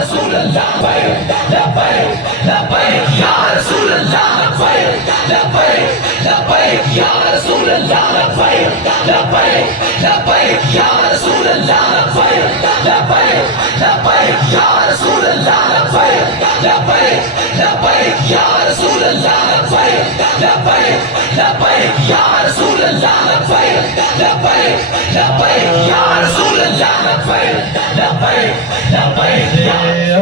रसूल अल्लाह लब्बैक लब्बैक या रसूल अल्लाह लब्बैक लब्बैक लब्बैक या रसूल अल्लाह लब्बैक लब्बैक लब्बैक या रसूल अल्लाह लब्बैक लब्बैक लब्बैक या रसूल अल्लाह लब्बैक लब्बैक लब्बैक या रसूल अल्लाह लब्बैक लब्बैक लब्बैक या रसूल अल्लाह लब्बैक लब्बैक लब्बैक या रसूल अल्लाह लब्बैक लब्बैक लब्बैक या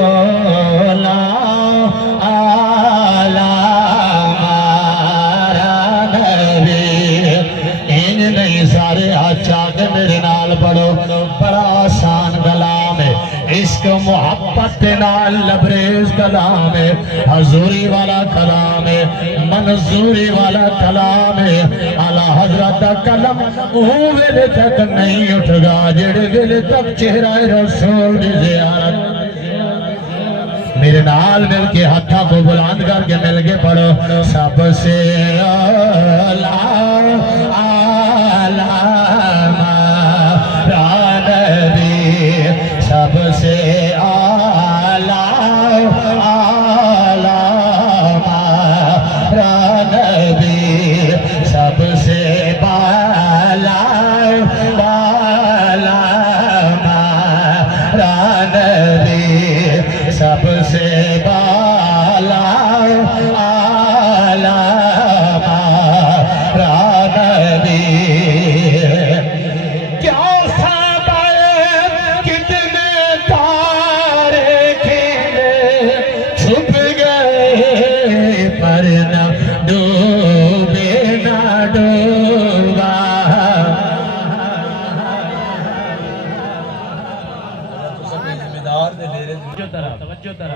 मेरे नाल पढ़ो, बड़ा आसान कलाम है, इश्क मोहब्बत नाल लबरेज कलाम है, हजूरी वाला कलाम है, मंजूरी वाला कलाम है। आला हजरत दा कलम वो वेले तक नहीं उठगा जेड़े वेले तक चेहरा रसूल दी ज़ियारत। मेरे नाल मिल के हाथा को बुलंद करके मिल के पढ़ो, सबसे आला सबसे आला आला मारा नबी, सबसे बाला बाला मारा नबी, सबसे बाला आला मारा नबी।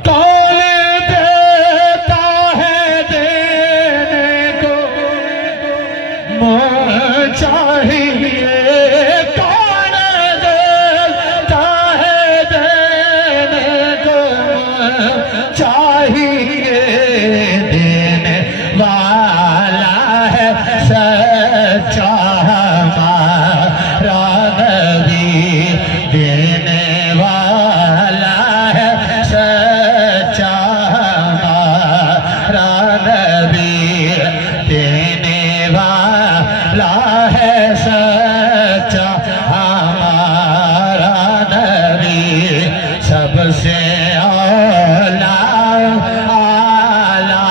कौन देता है देने को मोह चाहिए, कौन देता है देने को मोह चाहिए, देने वाला है सच्चा हमारा नबी, देने वाला है सच्चा हमारा नबी, देने वाला है सच्चा हमारा नबी, सबसे औला आला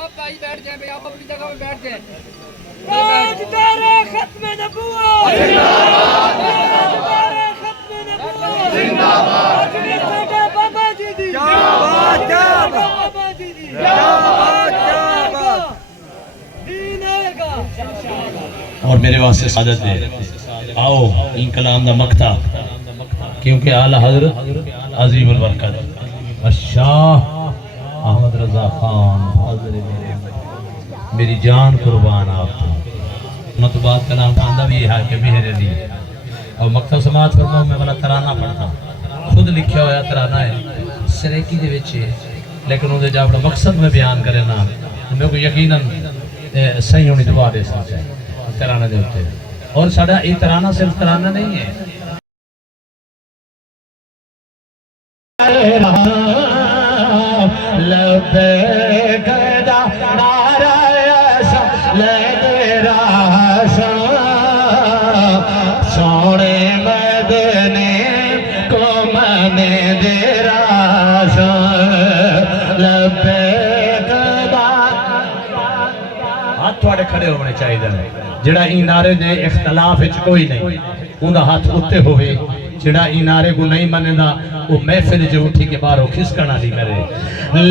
सब भाई बैठ जाए, आप अपनी जगह में बैठ जाए। राजदारे खत्म नबूवत जिंदाबाद, राजदारे खत्म नबूवत जिंदाबाद, बाबा जी दी जिंदाबाद, बाबा जी दी जिंदाबाद, दीन आएगा। और मेरे वास्ते सादत दे आओ इन कलाम दा मक्ता, क्योंकि आला हजरत अजीम अल बरकत शाह अहमद रजा खान मेरी जान कुर्बान आप तो बात का नाम खानदा भी है कि मेरे लिए और मकतब समाज फरमाओ मैं वाला तराना पढ़ता खुद लिखा हुआ तराना है सरेकी दे विच लेकिन उहदे जा अपना मकसद में बयान करे ना मेरे को यकीनन सही होनी दुआ दे तराना दे उत्ते और साडा ये तराना सिर्फ तराना नहीं है लब्बैक नारा सोने मदने को मने दे हाथ थोड़े खड़े होने चाहिए जिहड़ा ई नारे दे इख्तलाफ विच कोई नहीं उनका हाथ उत्ते होवे जिहड़ा ई नारे को नहीं मनेदा वो महफिल जो उठी के बाहरों खिसकना नहीं करे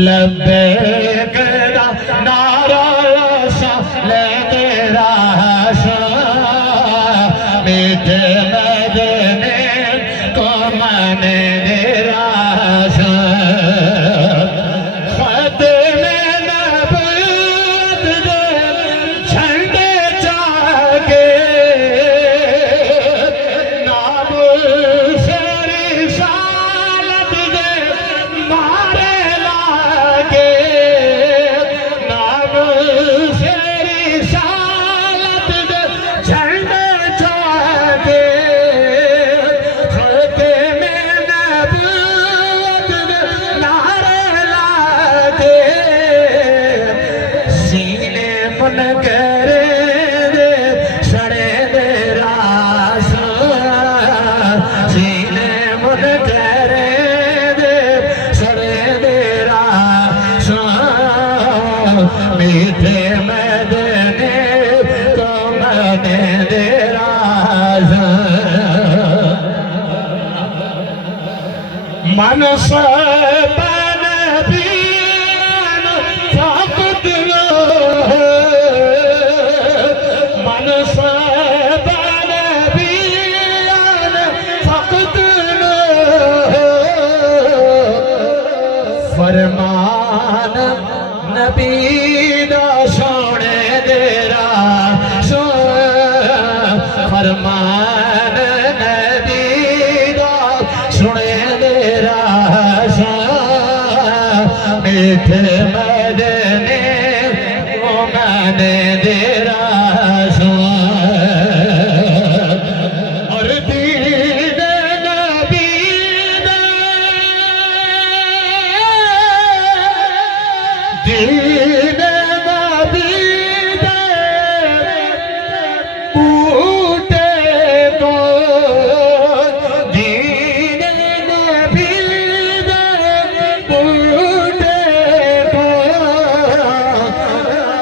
लब्बैक नारा ले तेरा मीठे मदने को मने दे खत में नबूत दे झंडे जागे नाम से रिसालत दे मारे लागे नाम से रिसालत दे झंडे जागे खत में नबूत दे नारे लागे सीने मन करे दे सड़े दे रासा सीने मन करे दे सड़े दे रासा मीठे मदने को मने दे रासा मन से बन बीन फकत मन से बन बीन फकत फरमान नबी दा सोने देरा फरमान नबी दा सुने देरा मीठे मदने को मैंने देरा और दीन नबी दीन नबी बूटे को दीन नबी बूटे को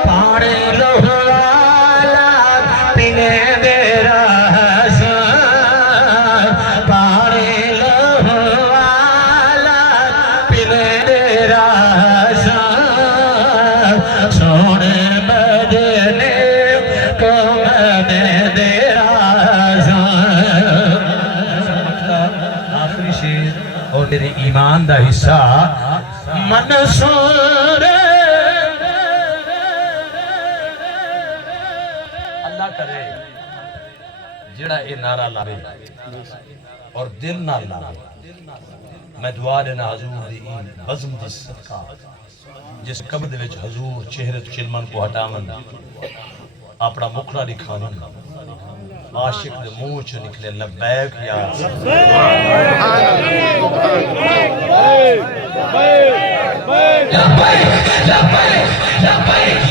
पानी लोहवाला पीने दे रहा पानी लोहवाला पीने दे रहा सोने मदने को मने दे रहा आखिरी शेर और मेरे ईमान दा हिस्सा मंसूर अल्लाह करे जेड़ा ये नारा लावे और दिल ना लावे मैं दुआ देना हजूर दी बज़म दी सदका जिस कब्र दे विच हजूर चेहरे तो चिलमन को हटावन अपना मुखड़ा दिखावन आशिक दे मुंह चो निकले लब्बैक या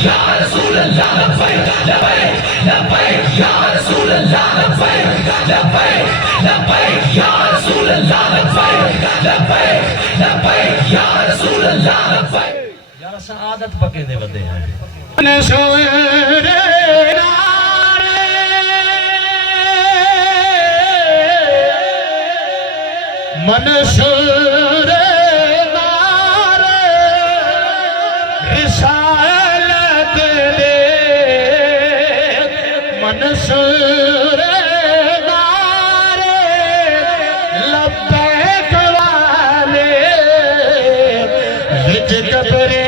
या रसूल अल्लाह लब्बैक लब्बैक लब्बैक या रसूल अल्लाह लब्बैक लब्बैक लब्बैक या रसूल अल्लाह लब्बैक लब्बैक लब्बैक या रसूल अल्लाह लब्बैक यार असा आदत पके दे वदे हैं मंसूर मंसूर नारे रिसालत दे मंसूर नारे लब्बैक वाले विच कब्रे